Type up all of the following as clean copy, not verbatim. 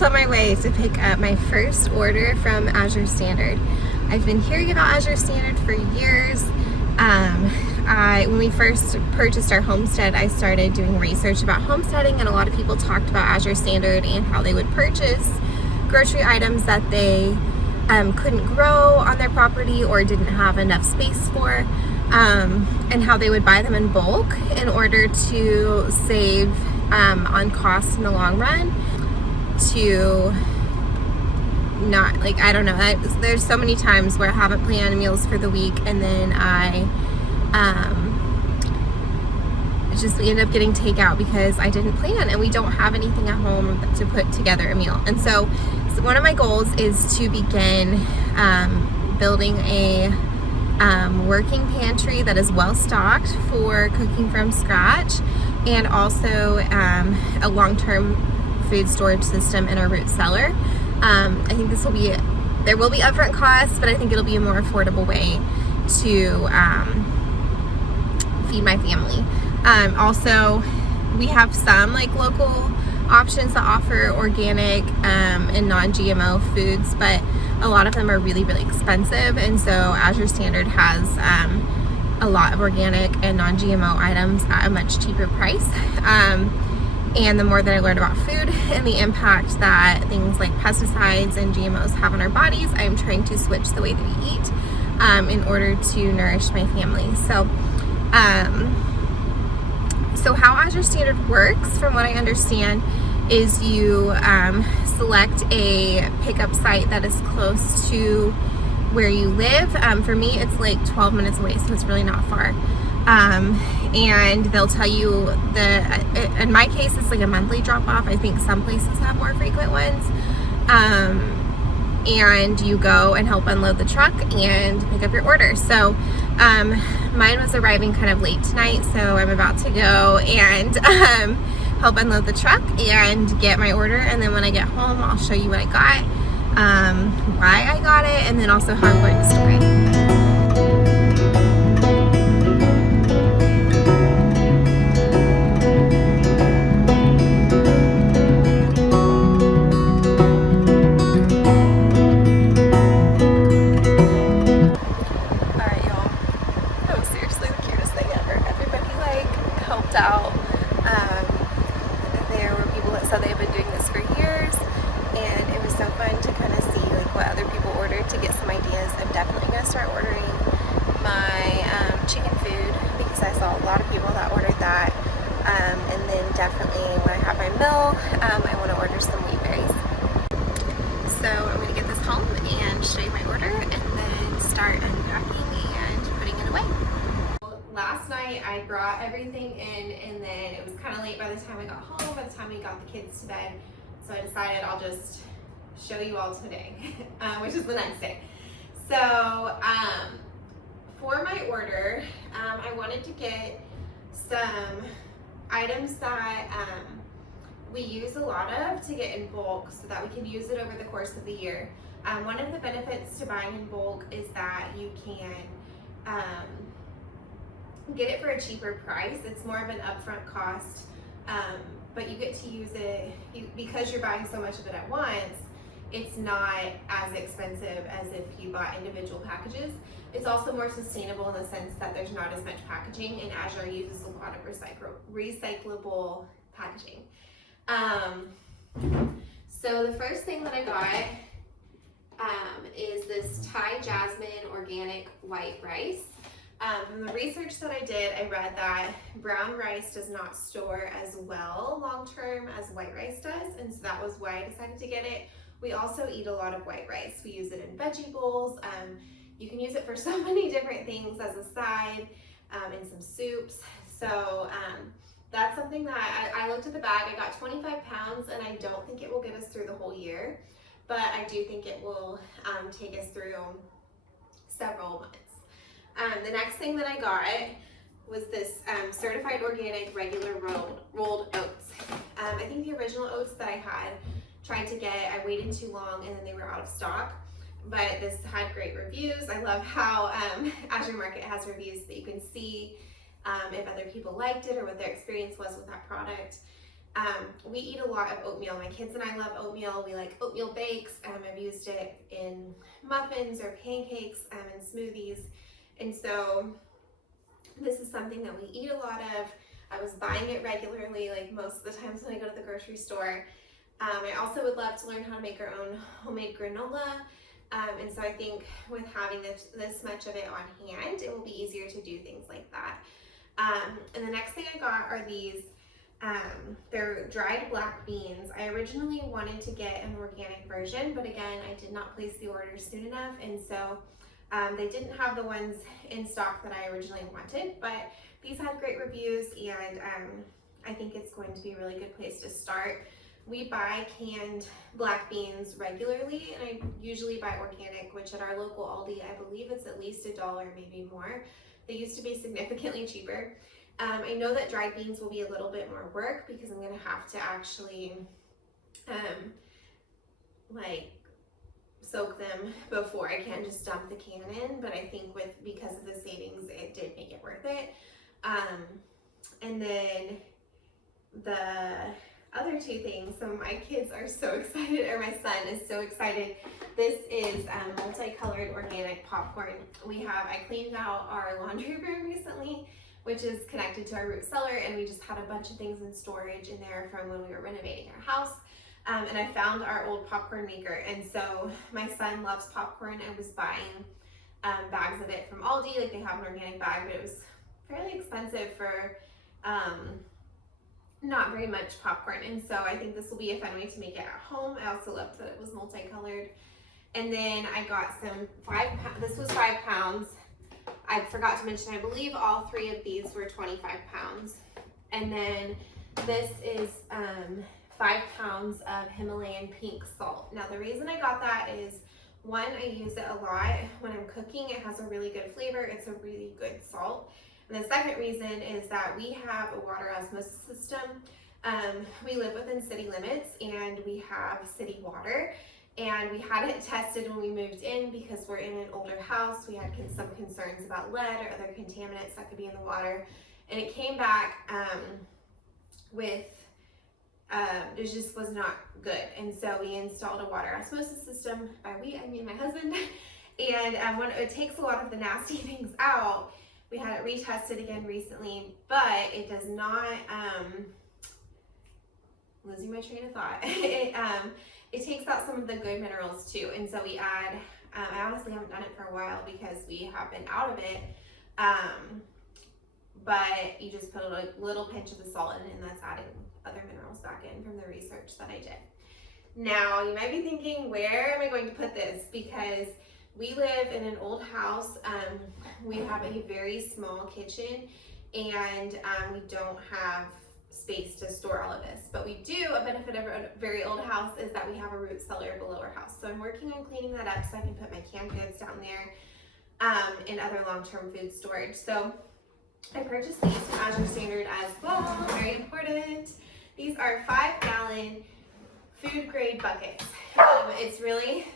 almost on my way to pick up my first order from Azure Standard. I've been hearing about Azure Standard for years. When we first purchased our homestead, I started doing research about homesteading, and a lot of people talked about Azure Standard and how they would purchase grocery items that they couldn't grow on their property or didn't have enough space for, and how they would buy them in bulk in order to save on costs in the long run, to not, like, I don't know, there's so many times where I haven't planned meals for the week, and then we end up getting takeout because I didn't plan, and we don't have anything at home to put together a meal. And so one of my goals is to begin building a working pantry that is well stocked for cooking from scratch, and also a long-term food storage system in our root cellar. I think there will be upfront costs, but I think it'll be a more affordable way to feed my family. Also, we have some like local options that offer organic and non-GMO foods, but a lot of them are really, really expensive, and so Azure Standard has a lot of organic and non-GMO items at a much cheaper price. And the more that I learned about food and the impact that things like pesticides and GMOs have on our bodies, I'm trying to switch the way that we eat in order to nourish my family. So how Azure Standard works, from what I understand, is you select a pickup site that is close to where you live. For me, it's like 12 minutes away, so it's really not far. And they'll tell you in my case, it's like a monthly drop-off. I think some places have more frequent ones. And you go and help unload the truck and pick up your order. So mine was arriving kind of late tonight, so I'm about to go and help unload the truck and get my order. And then when I get home, I'll show you what I got, why I got it, and then also how I'm going to store it. Out. There were people that said they've been doing this for years, and it was so fun to kind of see like what other people ordered, to get some ideas. I'm definitely going to start ordering my chicken food, because I saw a lot of people that ordered that, and then definitely when I have my mill, I want to order some wheat berries. So I'm going to get this home and show you my order, and then start unpacking and putting it away. Last night I brought everything in, and then it was kind of late by the time I got home, by the time we got the kids to bed, so I decided I'll just show you all today, which is the next day. So for my order, I wanted to get some items that we use a lot of to get in bulk, so that we can use it over the course of the year. One of the benefits to buying in bulk is that you can get it for a cheaper price. It's more of an upfront cost, but you get to use it because you're buying so much of it at once. It's not as expensive as if you bought individual packages. It's also more sustainable in the sense that there's not as much packaging, and Azure uses a lot of recyclable packaging. So the first thing that I got is this Thai Jasmine organic white rice. From the research that I did, I read that brown rice does not store as well long-term as white rice does, and so that was why I decided to get it. We also eat a lot of white rice. We use it in veggie bowls. You can use it for so many different things as a side, in some soups. So that's something that I looked at the bag. I got 25 pounds, and I don't think it will get us through the whole year, but I do think it will take us through several months. The next thing that I got was this certified organic regular rolled oats. I think the original oats that I had tried to get, I waited too long and then they were out of stock, but this had great reviews. I love how Azure Market has reviews that you can see if other people liked it or what their experience was with that product. We eat a lot of oatmeal. My kids and I love oatmeal. We like oatmeal bakes. I've used it in muffins or pancakes and smoothies. And so this is something that we eat a lot of. I was buying it regularly, like most of the times when I go to the grocery store. I also would love to learn how to make our own homemade granola. And so I think with having this much of it on hand, it will be easier to do things like that. And the next thing I got are these, they're dried black beans. I originally wanted to get an organic version, but again, I did not place the order soon enough. And so they didn't have the ones in stock that I originally wanted, but these had great reviews, and I think it's going to be a really good place to start. We buy canned black beans regularly, and I usually buy organic, which at our local Aldi, I believe it's at least $1, maybe more. They used to be significantly cheaper. I know that dried beans will be a little bit more work because I'm going to have to actually like soak them before. I can't just dump the can in, but I think because of the savings, it did make it worth it. And then the other two things, so my kids are so excited, or my son is so excited. This is multicolored organic popcorn. I cleaned out our laundry room recently, which is connected to our root cellar, and we just had a bunch of things in storage in there from when we were renovating our house. And I found our old popcorn maker, and so my son loves popcorn. I was buying bags of it from Aldi, like they have an organic bag, but it was fairly expensive for not very much popcorn, and so I think this will be a fun way to make it at home. I also loved that it was multicolored. And then I got some this was 5 pounds. I forgot to mention, I believe all 3 of these were 25 pounds. And then this is 5 pounds of Himalayan pink salt. Now the reason I got that is, one, I use it a lot when I'm cooking. It has a really good flavor. It's a really good salt. And the second reason is that we have a water osmosis system. We live within city limits, and we have city water. And we had it tested when we moved in because we're in an older house. We had some concerns about lead or other contaminants that could be in the water. And it came back with, it just was not good. And so we installed a water osmosis system. By we, I mean my husband. And when it takes a lot of the nasty things out, we had it retested again recently, but it does not, losing my train of thought. It takes out some of the good minerals too. And so we add, I honestly haven't done it for a while because we have been out of it. But you just put a little pinch of the salt in, and that's adding other minerals back in from the research that I did. Now you might be thinking, where am I going to put this? Because we live in an old house. We have a very small kitchen, and we don't have space to store all of this. But we do, a benefit of a very old house is that we have a root cellar below our house. So I'm working on cleaning that up so I can put my canned goods down there and other long-term food storage. So I purchased these from Azure Standard as well, very important. These are 5-gallon food grade buckets. It's really,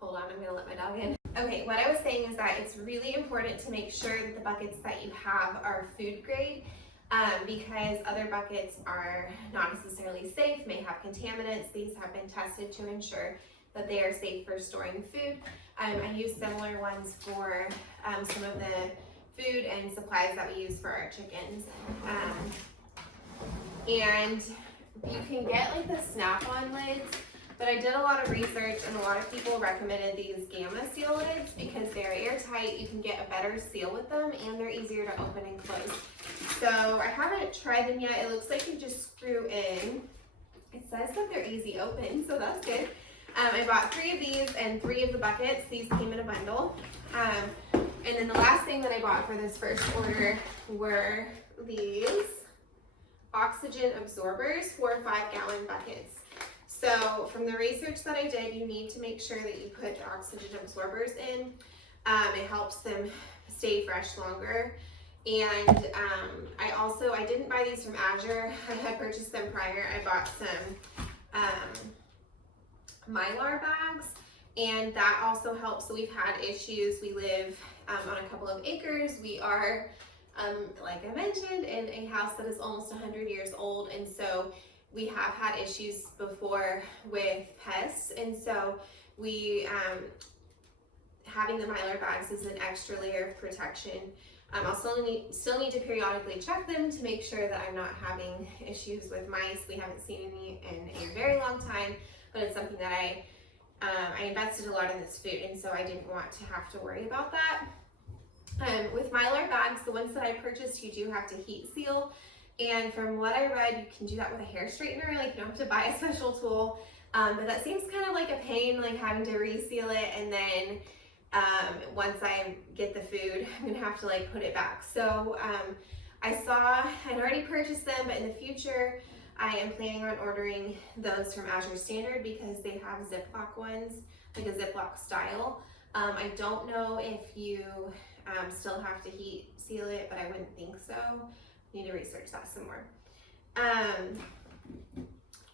hold on, I'm gonna let my dog in. Okay, what I was saying is that it's really important to make sure that the buckets that you have are food grade, because other buckets are not necessarily safe, may have contaminants. These have been tested to ensure that they are safe for storing food. I use similar ones for some of the food and supplies that we use for our chickens. And you can get like the snap-on lids, but I did a lot of research, and a lot of people recommended these Gamma seal lids because they're airtight. You can get a better seal with them, and they're easier to open and close. So I haven't tried them yet. It looks like you just screw in. It says that they're easy open, so that's good. I bought 3 of these and 3 of the buckets. These came in a bundle. And then the last thing that I bought for this first order were these oxygen absorbers for 5-gallon buckets. So from the research that I did, you need to make sure that you put oxygen absorbers in. It helps them stay fresh longer. And I didn't buy these from Azure. I had purchased them prior. I bought some Mylar bags, and that also helps. So we've had issues. We live on a couple of acres. We are like I mentioned, in a house that is almost 100 years old, and so we have had issues before with pests, and so we having the mylar bags is an extra layer of protection. I'll still need to periodically check them to make sure that I'm not having issues with mice. We haven't seen any in a very long time, but it's something that I invested a lot in this food, and so I didn't want to have to worry about that. With mylar bags, the ones that I purchased, you do have to heat seal, and from what I read, you can do that with a hair straightener. Like, you don't have to buy a special tool, but that seems kind of like a pain, like having to reseal it, and then once I get the food, I'm gonna have to like put it back. So I'd already purchased them, but in the future I am planning on ordering those from Azure Standard because they have Ziploc ones, like a Ziploc style. I don't know if you still have to heat seal it, but I wouldn't think so. Need to research that some more.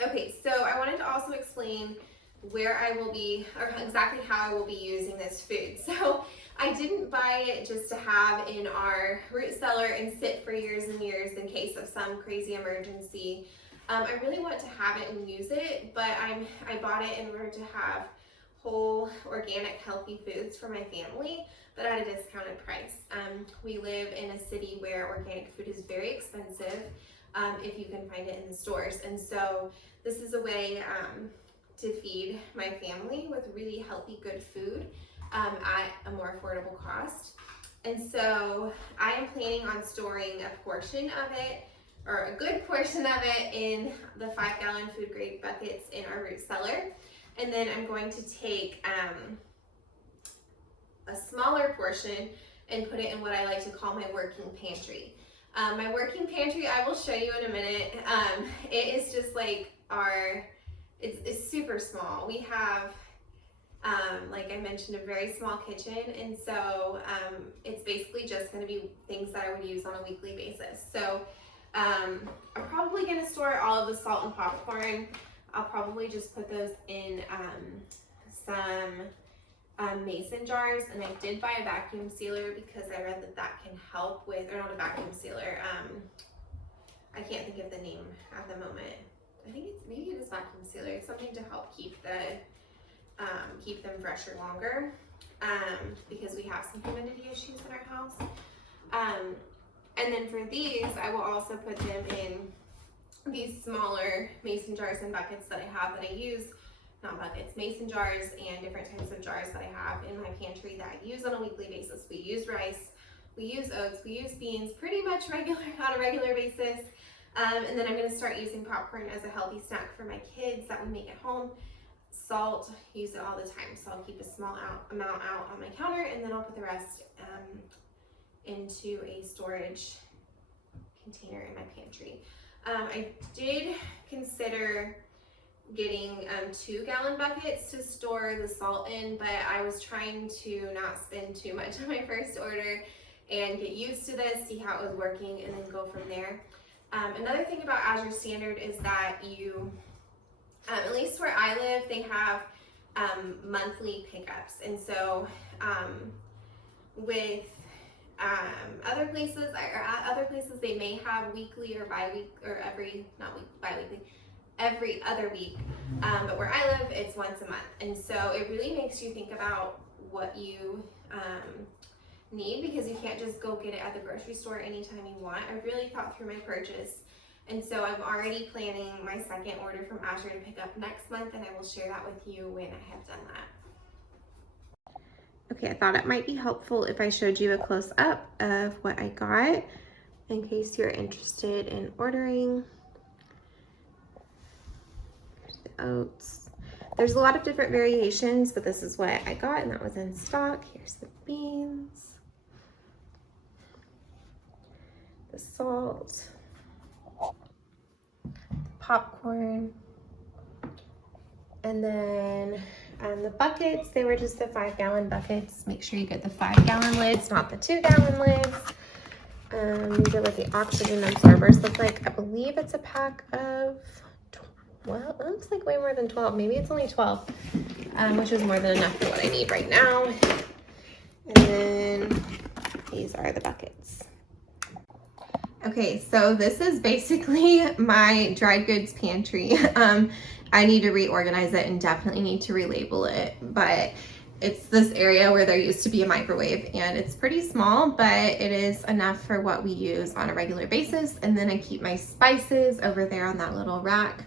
Okay, so I wanted to also explain where I will be, or exactly how I will be using this food. So I didn't buy it just to have in our root cellar and sit for years and years in case of some crazy emergency. I really want to have it and use it, but I bought it in order to have whole, organic, healthy foods for my family, but at a discounted price. We live in a city where organic food is very expensive if you can find it in the stores, and so this is a way to feed my family with really healthy, good food at a more affordable cost. And so I am planning on storing a portion of it, or a good portion of it, in the 5-gallon food grade buckets in our root cellar. And then I'm going to take a smaller portion and put it in what I like to call my working pantry. My working pantry, I will show you in a minute. It is just like it's super small. We have, like I mentioned, a very small kitchen, and so it's basically just going to be things that I would use on a weekly basis. So I'm probably going to store all of the salt and popcorn. I'll probably just put those in some mason jars, and I did buy a vacuum sealer because I read that that can help with, or not a vacuum sealer, I can't think of the name at the moment. I think maybe it is vacuum sealer. It's something to help keep them fresher longer, because we have some humidity issues in our house. And then for these, I will also put them in these smaller mason jars and buckets that I have that I use, not buckets, mason jars and different types of jars that I have in my pantry that I use on a weekly basis. We use rice, we use oats, we use beans pretty much on a regular basis. And then I'm going to start using popcorn as a healthy snack for my kids that we make at home. Salt, use it all the time, so I'll keep a small amount out on my counter, and then I'll put the rest into a storage container in my pantry. I did consider getting 2-gallon buckets to store the salt in, but I was trying to not spend too much on my first order and get used to this, see how it was working, and then go from there. Another thing about Azure Standard is that you, at least where I live, they have monthly pickups, and so with other places, they may have weekly or every other week, but where I live, it's once a month, and so it really makes you think about what you need, because you can't just go get it at the grocery store anytime you want. I really thought through my purchase, and so I'm already planning my second order from Azure to pick up next month, and I will share that with you when I have done that. Okay, I thought it might be helpful if I showed you a close-up of what I got in case you're interested in ordering. Here's the oats. There's a lot of different variations, but this is what I got, and that was in stock. Here's the beans, the salt, the popcorn, and then the buckets, they were just the 5-gallon buckets. Make sure you get the 5-gallon lids, not the 2-gallon lids. These are what the oxygen absorbers look like. I believe it's a pack of 12. It looks like way more than 12. Maybe it's only 12, which is more than enough for what I need right now. And then these are the buckets. Okay, so this is basically my dried goods pantry. I need to reorganize it and definitely need to relabel it, but it's this area where there used to be a microwave, and it's pretty small, but it is enough for what we use on a regular basis. And then I keep my spices over there on that little rack.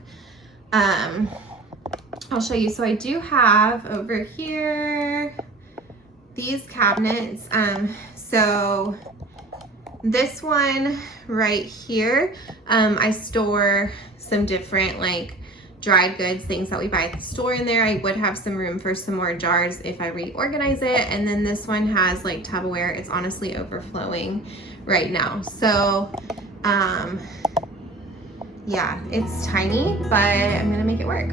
I'll show you. So I do have over here these cabinets. So this one right here, I store some different like dried goods, things that we buy at the store in there. I would have some room for some more jars if I reorganize it. And then this one has like Tupperware. It's honestly overflowing right now. So yeah, it's tiny, but I'm gonna make it work.